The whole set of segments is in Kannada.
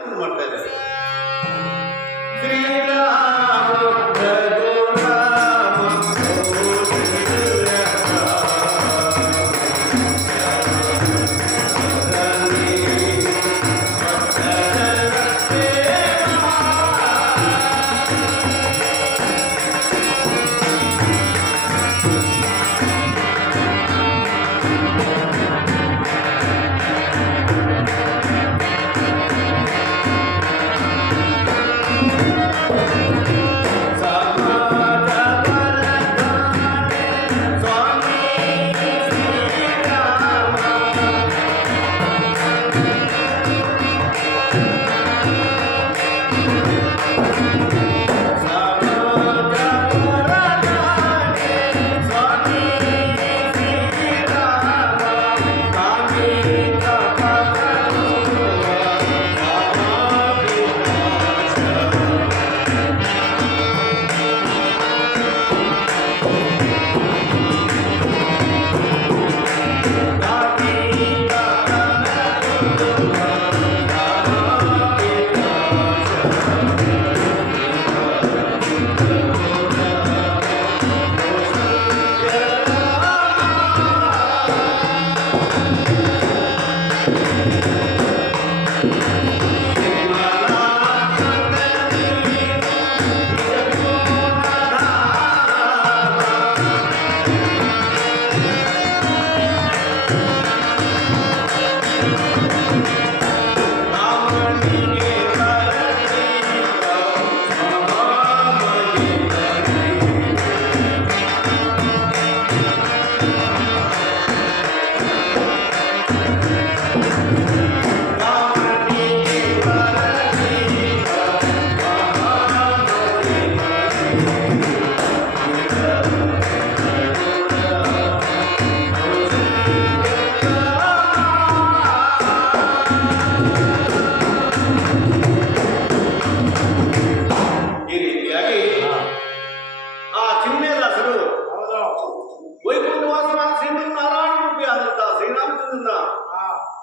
ಮಾಡ್ತಾ ಇದ್ದಾರೆ. ಶ್ರೀರಾಮ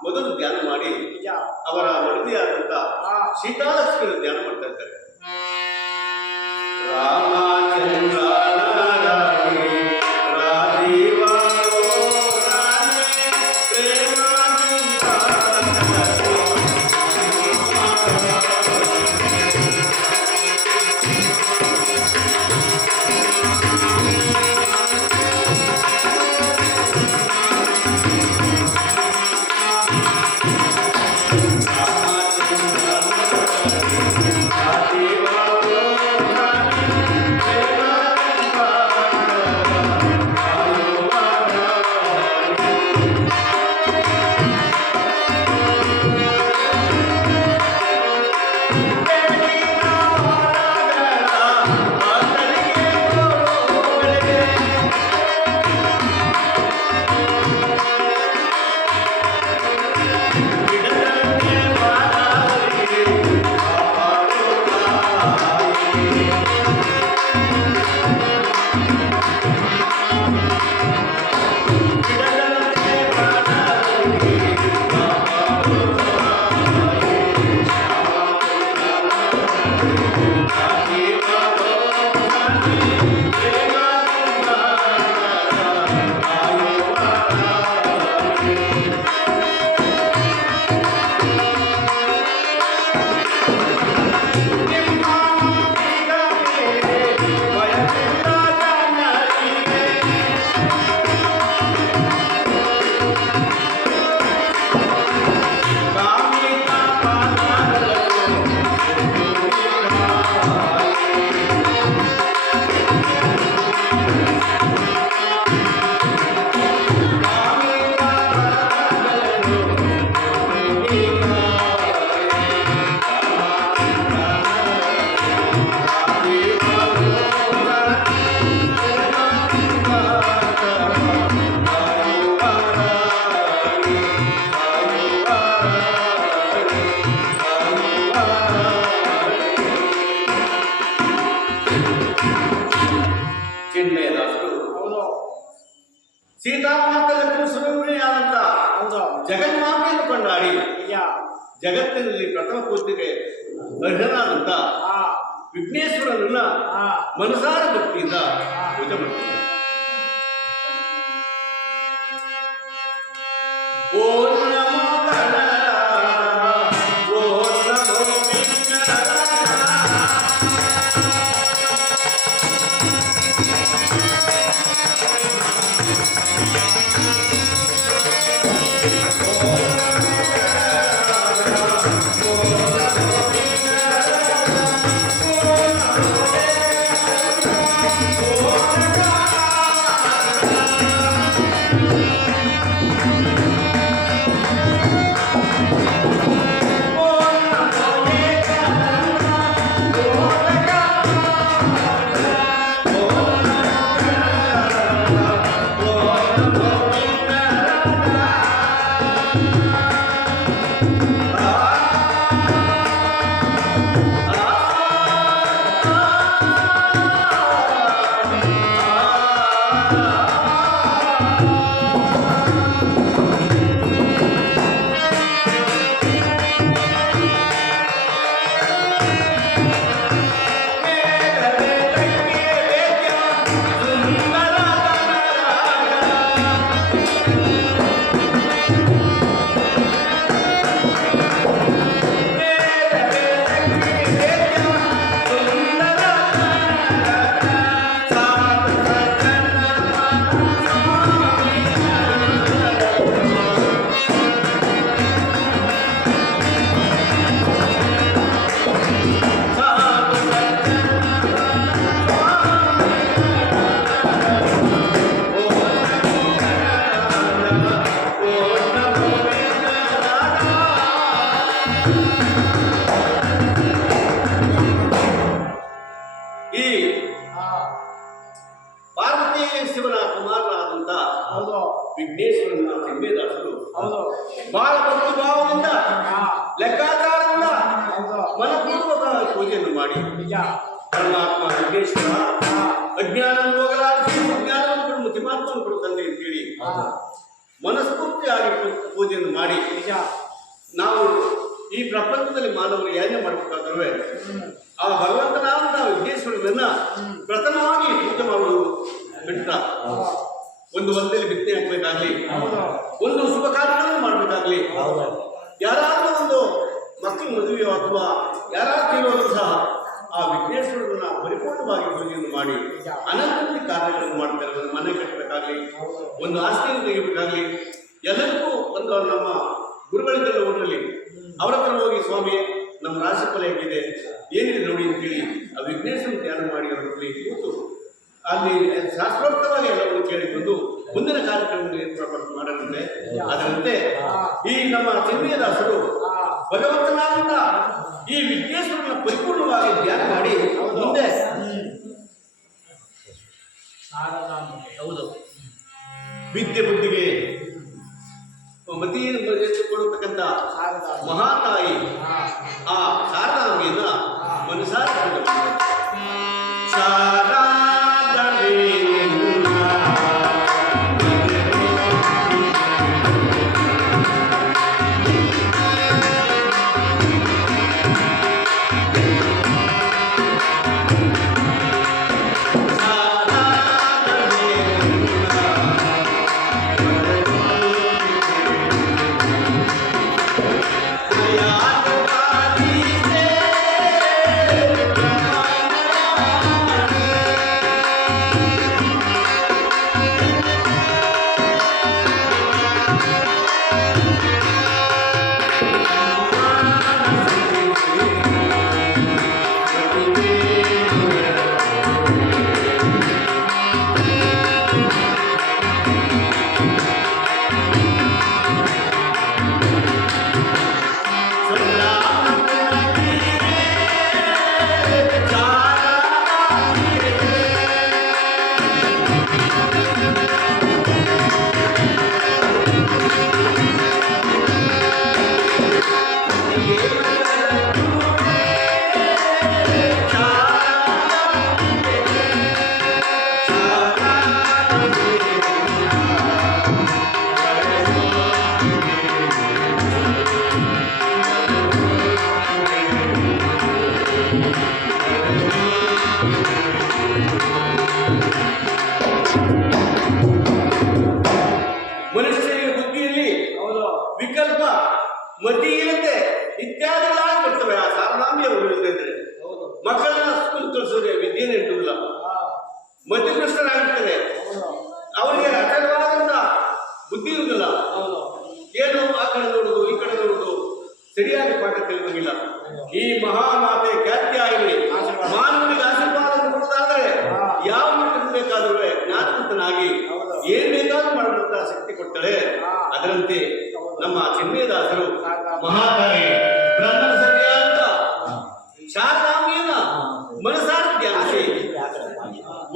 ಮೊದಲು ಧ್ಯಾನ ಮಾಡಿ ಅವರ ಮಡದಿಯಾದಂತ ಸೀತಾಲಕ್ಷ್ಮಿಯನ್ನು ಧ್ಯಾನ ಮಾಡ್ತಾ ಇದ್ದಾರೆ. ರಾಮಚಂದ್ರ ಸೀತಾಮಾತೆ ಲಕ್ಷ್ಮಣ ಸುರೂಪಿಣಿಯಾದಂತ ಜಗನ್ಮಾತೆಯನ್ನು ಕೊಂಡಾಡಿ ಜಗತ್ತಿನಲ್ಲಿ ಪ್ರಥಮ ಪೂಜೆಗೆ ಅರ್ಹನಾದಂತ ವಿಘ್ನೇಶ್ವರನನ್ನ ಮನಸಾರ ಭಕ್ತಿಯಿಂದ ಪೂಜೆ ಮಾಡ್ತಾರೆ. ಓಂ ನಮೋ ಶಿವನ ಕುಮಾರನಾದಂತ ವಿಘ್ನೇಶ್ವರನ ತಿಮ್ಮೇದಾಸರು ಬಹಳ ಭಕ್ತಿ ಭಾವದಿಂದ ಲೆಕ್ಕಾಚಾರದಿಂದ ಮನಪೂರ್ವಕ ಪೂಜೆಯನ್ನು ಮಾಡಿ ಪರಮಾತ್ಮ ವಿಘ್ನೇಶ್ವರ ಅಜ್ಞಾನವನ್ನು ಹೋಗಲಾಡಿಸಿ ಅಜ್ಞಾನವನ್ನು ಮತಿಮಾತ್ಮವನ್ನು ಕೊಡು ತಂದೆ ಅಂತೇಳಿ ಮನಸ್ಫೂರ್ತಿಯಾಗಿ ಪೂಜೆಯನ್ನು ಮಾಡಿ ನಾವು ಈ ಪ್ರಪಂಚದಲ್ಲಿ ಮಾನವರು ಏನೇ ಮಾಡಬೇಕಾದ್ರೆ ಆ ಭಗವಂತನಾದ ವಿಘ್ನೇಶ್ವರನನ್ನ ಪ್ರಥಮವಾಗಿ ಪೂಜೆ ಮಾಡುವುದು ಬಿಟ್ಟ ಒಂದು ಹೊಲದಲ್ಲಿ ಬಿತ್ತನೆ ಹಾಕಬೇಕಾಗ್ಲಿ, ಒಂದು ಶುಭ ಕಾರ್ಯಗಳನ್ನು ಮಾಡಬೇಕಾಗ್ಲಿ, ಯಾರಾದರೂ ಒಂದು ಮಕ್ಕಳು ಮದುವೆಯೋ ಅಥವಾ ಯಾರಾದ್ರೂ ಇರೋದು ಸಹ ಆ ವಿಘ್ನೇಶ್ವರನ ಪರಿಪೂರ್ಣವಾಗಿ ಪೂಜೆಯನ್ನು ಮಾಡಿ ಅನಂತ ಕಾರ್ಯಗಳನ್ನು ಮಾಡ್ತಾರೆ. ಒಂದು ಮನೆ ಕಟ್ಟಬೇಕಾಗ್ಲಿ, ಒಂದು ಆಸ್ತಿಯನ್ನು ತೆಗಿಬೇಕಾಗ್ಲಿ, ಎಲ್ಲರಿಗೂ ಒಂದು ನಮ್ಮ ಗುರುಗಳಿದ್ದಲ್ಲ ಊರಲ್ಲಿ ಅವರ ಹತ್ರ ಹೋಗಿ ಸ್ವಾಮಿ ನಮ್ಮ ರಾಶಿಫಲ ಹೇಗಿದೆ ಏನಿದೆ ನೋಡಿ ಅಂತೇಳಿ ಆ ವಿಘ್ನೇಶ್ವರನ ಧ್ಯಾನ ಮಾಡಿ ಅವರಲ್ಲಿ ಕೂತು ಅಲ್ಲಿ ಶಾಸ್ತ್ರೋಕ್ತವಾಗಿ ಎಲ್ಲವನ್ನು ಕೇಳಿಕೊಂಡು ಮುಂದಿನ ಕಾರ್ಯಕ್ರಮವನ್ನು ಏರ್ಪಾಡು ಮಾಡದಂತೆ. ಅದರಂತೆ ಈ ನಮ್ಮ ತಿಮ್ಮಯ್ಯದಾಸರು ಭಗವಂತನಾದ ಈ ವಿಘ್ನೇಶ್ವರನ ಪರಿಪೂರ್ಣವಾಗಿ ಧ್ಯಾನ ಮಾಡಿ ಮುಂದೆ ಹೌದು ವಿದ್ಯೆ ಬುದ್ಧಿಗೆ ಮತಿಯನ್ನು ಕೊಡತಕ್ಕಂಥ ಮಹಾತಾಯಿ ಆ ಶಾರದಾಂಬೆಯನ್ನ ಮನಸಾರ ಬರ್ತವೆ ಆ ಸಾರನಾಮಿ ಅವರು ಇಲ್ಲದಿದ್ರೆ. ಮಕ್ಕಳನ್ನ ಸ್ಕೂಲ್ ಕಳಿಸಿದ್ರೆ ವಿದ್ಯೆನೇ ಇಟ್ಟುವುದಿಲ್ಲ, ಮಧ್ಯಭ್ರಷ್ಟರಾಗುತ್ತದೆ. ಅವರಿಗೆ ಅಚಲವಾದಂತ ಬುದ್ಧಿ ಇರುವುದಿಲ್ಲ. ಏನು ಆ ಕಡೆ ನೋಡುದು ಈ ಕಡೆ ನೋಡುದು, ಸರಿಯಾಗಿ ಪಾಠ ಕಲಿಯುವುದಿಲ್ಲ. ಈ ಮಹಾಮಾತೆ ಖ್ಯಾತಿಯಾಗಿ ಮಾನವನಿಗೆ ಆಶೀರ್ವಾದ ಕೊಡುವುದಾದರೆ ಯಾವ ಮಟ್ಟಕ್ಕೆ ಬೇಕಾದರೂ ಜ್ಞಾನವಂತನಾಗಿ ಏನ್ ಬೇಕಾದ್ರೂ ಮಾಡುವಂತಹ ಶಕ್ತಿ ಕೊಟ್ಟಳೆ. ಅದರಂತೆ ನಮ್ಮ ಚಿನ್ನೇದಾಸರು ಮಹಾಕಾರಿ ಬ್ರಹ್ಮನ ಸತ್ಯಾರ್ಥ ಶಾರದಾಂಬೆಯನ್ನ ಮನಸಾರ ಧ್ಯಾನಿಸಿ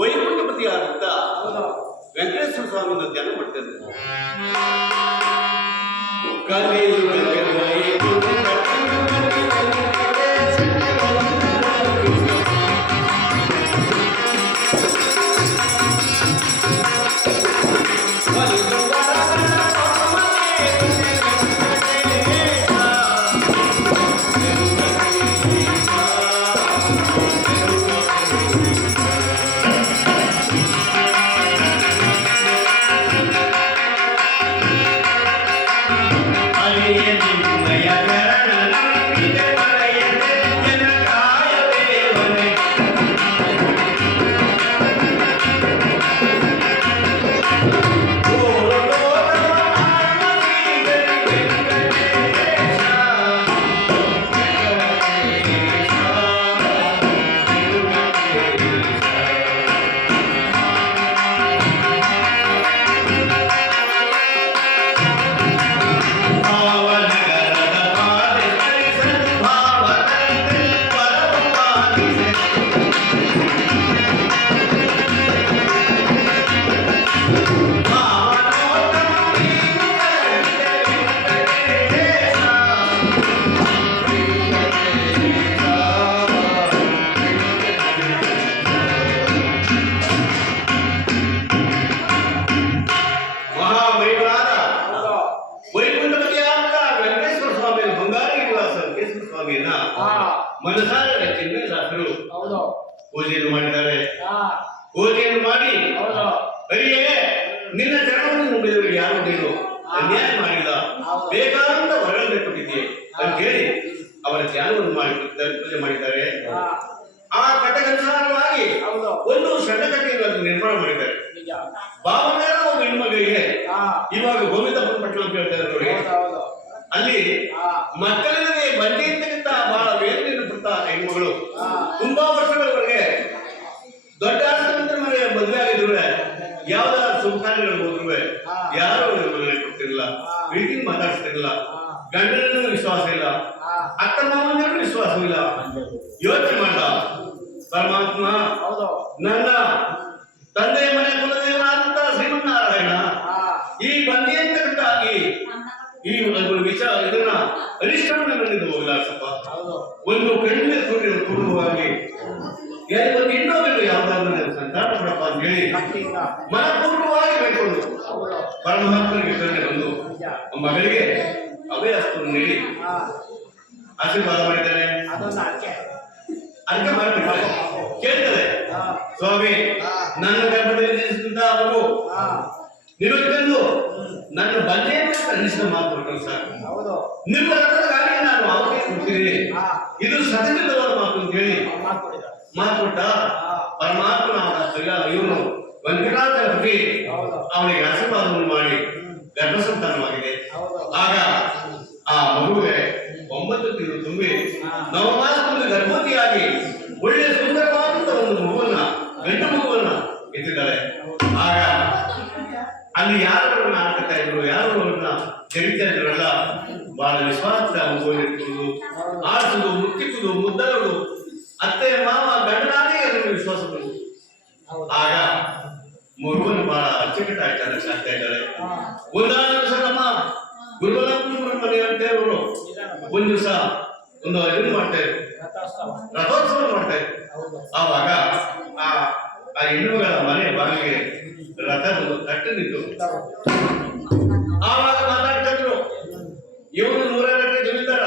ವೈಕುಂಠಪತಿಯಾದಂತ ವೆಂಕಟೇಶ್ವರ ಸ್ವಾಮಿಯನ್ನು ಧ್ಯಾನ ಮಾಡ್ತಾರೆ. ಮನಸಾರ ಚಿನ್ನೇದಾಸರು ಪೂಜೆಯನ್ನು ಮಾಡಿದ್ದಾರೆ. ಪೂಜೆಯನ್ನು ಮಾಡಿ ಅರಿಯೇ ನಿನ್ನ ಚರಣವನ್ನು ನಂಬಿದವರಿಗೆ ಯಾರು ನೀನು ಅನ್ಯಾಯ ಮಾಡಿಲ್ಲ, ಬೇಕಾದಂತ ವರಗಳನ್ನು ಕೊಟ್ಟಿದ್ದೀಯ ಅಂತ ಹೇಳಿ ಅವರ ಧ್ಯಾನವನ್ನು ಮಾಡಿ ಪೂಜೆ ಮಾಡಿದ್ದಾರೆ. ಆ ಕಥೆಗನುಸಾರವಾಗಿ ಒಂದು ಷಂಡಕಟ್ಟೆಯನ್ನು ನಿರ್ಮಾಣ ಮಾಡಿದ್ದಾರೆ. ಬಾಬುಗಾರ ಒಬ್ಬ ಹೆಣ್ಮಗಳಿಗೆ ಇವಾಗ ಗೋವಿಂದ ಪಟ್ಟಣ ಅಂತ ಹೇಳ್ತಾರೆ ನೋಡಿ, ಅಲ್ಲಿ ಮಕ್ಕಳಿಗೆ ಬಂದಿದ್ದಕ್ಕಿಂತ ಬಹಳ ವೇದನೆಯನ್ನು ಪಡ್ತಾ ಹೆಣ್ಮಗಳು ತುಂಬಾ ವರ್ಷಗಳವರೆಗೆ ದೊಡ್ಡ ಆಸ್ಪತ್ರೆ ಮನೆ ಮದುವೆ ಆಗಿದ್ರು, ಯಾವ್ದಾದ್ರು ಶುಭ ಕಾರ್ಯಗಳು ಹೋದ್ರು ಯಾರು ಮದುವೆ ಕೊಡ್ತಿರ್ಲಿಲ್ಲ, ಪ್ರೀತಿಗೆ ಮಾತಾಡ್ತಿರ್ಲಿಲ್ಲ, ಗಂಡನೂ ವಿಶ್ವಾಸ ಇಲ್ಲ, ಅಕ್ಕ ಮಾವನೂ ವಿಶ್ವಾಸವಿಲ್ಲ. ಯೋಚನೆ ಮಾಡ್ದ ಪರಮಾತ್ಮ, ನನ್ನ ತಂದೆಯ ಮನೆ ಕುಲದೇವರಾದಂತ ಶ್ರೀಮನ್ನಾರಾಯಣ ಈ ಬಂದಿಯಂತಕ್ಕಾಗಿ ಈ ವಿಚಾರ ಇದನ್ನ ಅರಿಷ್ಟವನ್ನು ನನ್ನಿಂದ ಹೋಗಲಾಡ್ಸಪ್ಪ. ಒಂದು ಕಣ್ಣಿನ ಕುಟುಂಬವಾಗಿ ಒಂದು ಇನ್ನೊಬ್ಬರು ಯಾವ್ದಾದ್ರು ಸಂತಾನ ಕೊಡಪ್ಪ ಅಂತ ಹೇಳಿ ಮನಪೂರ್ವವಾಗಿ ಬೇಡ್ಕೊಂಡು ಪರಮಾತ್ಮನಿಗೆ ಕರುಣೆ ಬಂದು ಮಗಳಿಗೆ ಅಭಯಹಸ್ತವನ್ನು ನೀಡಿ ಆಶೀರ್ವಾದ ಮಾಡಿದ್ದಾನೆ. ಅದಕ್ಕೆ ಮಾಡ್ತಾರೆ ಕೇಳ್ತಾರೆ, ಸ್ವಾಮಿ ನನ್ನ ಗರ್ಭದಲ್ಲಿ ಜನಿಸಿದಂತ ಮಗು ನಿರುತ್ತಂದು ನನ್ನ ಬಂದೇ ಅನಿಸಿದ ಮಾತು ಹೊರಟರು ಸರ್, ನಿಮ್ಮ ರಕ್ತಕ್ಕಾಗಿ ನಾನು ಅವಕಾಶ ಕೊಡ್ತೀನಿ, ಇದು ಸತ್ಯವಾದ ಮಾತು ಅಂತ ಹೇಳಿ ಮಾತು ಕೊಟ್ಟ ಪರಮಾತ್ಮನ ಇವನು ವೆಂಕಟಾಚಲಪತಿ ಅವನಿಗೆ ಆಶೀರ್ವಾದವನ್ನು ಮಾಡಿ ಗರ್ಭಸಂತಾನವಾಗಿದೆ. ಆಗ ಆ ಮಗುವೆ 9 ತಿಂಗಳು ತುಂಬಿ ನವಮಾಸದಲ್ಲಿ ಗರ್ಭವತಿಯಾಗಿ ಒಳ್ಳೆ ಸುಂದರವಾದಂತ ಒಂದು ಮಗುವನ್ನ ಗಂಡು ಮಗುವನ್ನ ಎತ್ತಿದ್ದಾಳೆ. ಆಗ ಅಲ್ಲಿ ಯಾರು ಆಡ್ತಾ ಇದ್ರು, ಯಾರು ಅವ್ರನ್ನ ಜರಿತಾ ಇದ್ರಲ್ಲ, ಬಹಳ ವಿಶ್ವಾಸದ ಮಗುವನ್ನು ಇಟ್ಕೊಂಡು ಆಡಿಸುದು, ಮುತ್ತಿಕ್ಕುದು, ಮುದ್ದಲುದು, ಅತ್ತೆ ಮಾವ ಗಂಡನಾನೇ ಅದನ್ನು ವಿಶ್ವಾಸ ಬಂದು ಆಗ ಮಗುವನ್ನು ಬಹಳ ಅಚ್ಚುಕಟ್ಟ ಆಗ್ತಾರೆ, ಸಾಕ್ತಾ ಇದ್ದಾರೆ. ಒಂದಾದ ದಿವಸ ನಮ್ಮ ಗುರುಬಲಪ್ಪನವರ ಮನೆ ಅಂತ ಅವರು ಒಂದ್ ದಿವಸ ಒಂದು ಇದನ್ನು ಮಾಡ್ತಾ ಇದ್ರು, ರಥೋತ್ಸವ ಮಾಡ್ತಾ ಇದ್ರು. ಆವಾಗ ಆ ಹೆಣ್ಣುಗಳ ಮನೆ ಬಾಗಿಲಿಗೆ ರಥ ಒಂದು ತಟ್ಟು ನಿಂತು ಆವಾಗ ಮಾತಾಡ್ತಾ ಇದ್ರು, ಇವನು 100 ಎಕರೆ ಜಮೀನ್ದಾರ,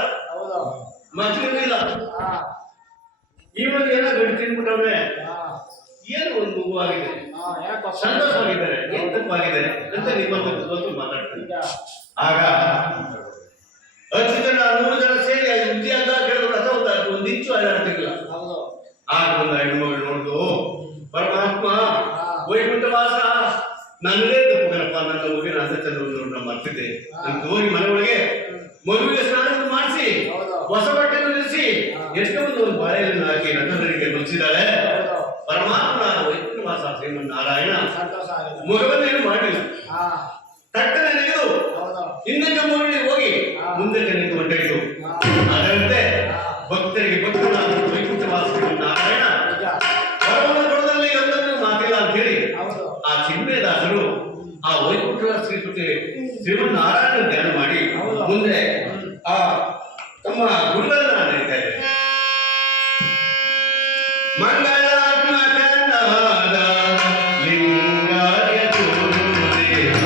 ಮಕ್ಕಳಿಲ್ಲ, ಇವನು ಏನೋ ಗಂಟು ತಿನ್ಬಿಟ್ಟವ್ರೆ, ಏನು ಒಂದು ಮಗು ಆಗಿದೆ, ಸಂತೋಷವಾಗಿದ್ದಾರೆ, ಏನ್ ತಪ್ಪಾಗಿದೆ ಅಂತ ನಿಮ್ಮ ಮಾತಾಡ್ತಾರೆ. ಆಗ 10 ಜನ 100 ಜನ ಸೇರಿ ವಿದ್ಯಾರ್ಥ ಕೇಳಿದ್ರು, ರಥ ಆಗ ಬಂದ ಹೆಣ್ಮಗಳು ನೋಡ್ದು ಪರಮಾತ್ಮ ವೈಕುಂಠವಾಸ ನನ್ನದೇ ತಪ್ಪುಗಳಪ್ಪ, ನನ್ನ ಮಗುವಿನ ಅಂದ ಚಂದ್ರವನ್ನು ಮರ್ತಿದ್ದೆ. ನನ್ನ ತೋರಿ ಮನೆ ಒಳಗೆ ಮಗುವಿಗೆ ಸ್ನಾನ ಮಾಡಿಸಿ ಹೊಸ ಬಟ್ಟೆಯನ್ನು ನಿಲ್ಲಿಸಿ ಎಷ್ಟೊಂದು ಒಂದು ಬಾಳೆಯನ್ನು ಹಾಕಿ ನನ್ನವರಿಗೆ ನುಚ್ಚಿದ್ದಾಳೆ. ಪರಮಾತ್ಮ ವೈಕುಂಠವಾಸ ಶ್ರೀಮನ್ನಾರಾಯಣ ಮಗುವನ್ನೇನು ಮಾಡಲಿಲ್ಲ. ತಟ್ಟನೆ ನೆಗೆದು ಹಿಂದಕ್ಕೆ ಮುರುಳಿ ಹೋಗಿ ಮುಂದಕ್ಕೆ ನಿಂತು ಹೊಂಟಿತು. ಅದರಂತೆ ಭಕ್ತರಿಗೆ ಭಕ್ತನಾದ ವೈಕುಂಠವಾಸ ಶ್ರೀಮನ್ನಾರಾಯಣ ಪರಮ ಕೊಡದಲ್ಲಿ ಒಂದನ್ನು ಮಾತಿಲ್ಲ ಅಂತ ಹೇಳಿ ಆ ಚಿನ್ಮೇದಾಸರು ಆ ವೈಕುಂಠ ಶ್ರೀಮನ್ನಾರಾಯಣ ಧ್ಯಾನ ಮಾಡಿ ಮುಂದೆ ಆ ತಮ್ಮ ಗುರುಗಳನ್ನ ನಡೀತಾ ಇದ್ದಾರೆ. ಮಂಗಳಾತ್ಮಕನಾದ ಲಿಂಗಾಯ ಗುರುದೇವ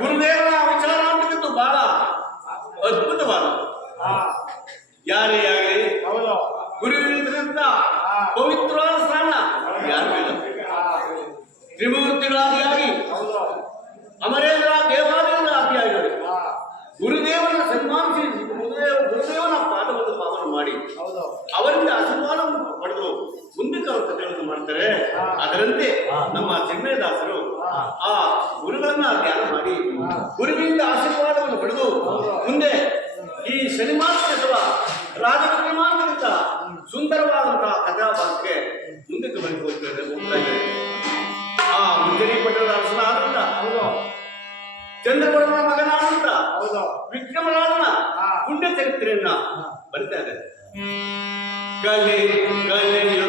ಗುರುದೇವರ ವಿಚಾರ ಅಂತಕ್ಕಂಥ ಬಹಳ ಅದ್ಭುತವಾದ. ಯಾರೇ ಆಗಲಿ ಗುರುವಿನಿಂದ ಪವಿತ್ರವಾದ ಸ್ಥಾನ ಯಾರು ಇಲ್ಲ. ತ್ರಿಮೂರ್ತಿಗಳಾದಿಯಾಗಿ ಅಮರೇಂದ್ರ ದೇವಾಲಯದ ಆದಿಯಾಗಿದ್ದಾರೆ. ಗುರುದೇವನ ಸನ್ಮಾನಿಸಿ ಗುರುದೇವನ ಪಾದವನ್ನು ಪಾವನ ಮಾಡಿ ಅವರಿಂದ ಆಶೀರ್ವಾದವನ್ನು ಪಡೆದು ಮುಂದಕ್ಕೆ ಅವರು ಕಥೆಗಳನ್ನು ಮಾಡ್ತಾರೆ. ಅದರಂತೆ ನಮ್ಮ ಚಿನ್ಮೇದಾಸರು ಆ ಗುರುಗಳನ್ನ ಧ್ಯಾನ ಮಾಡಿ ಗುರುವಿನಿಂದ ಆಶೀರ್ವಾದವನ್ನು ಪಡೆದು ಮುಂದೆ ಈ ಶನಿಮಾಸ ಅಥವಾ ರಾಜಕುಮಾರದಿಂದ ಸುಂದರವಾದಂತಹ ಕಥಾಭಾಗಕ್ಕೆ ಮುಂದಕ್ಕೆ ಬಂದು ಹೋಗ್ತಾ ಇದ್ದಾರೆ. ಆ ಉಜ್ಜನಿ ಪಟ್ಟಣದ ಅರಸನಾದಂತ ಚಂದ್ರವರ್ಮನ ಮಗನಾದಂತ ವಿಕ್ರಮರಾಜನ ಪುಣ್ಯ ಚರಿತ್ರೆಯನ್ನ ಬರಿತಾ ಇದ್ದಾರೆ. ಕಲೆ ಕಲೆಯು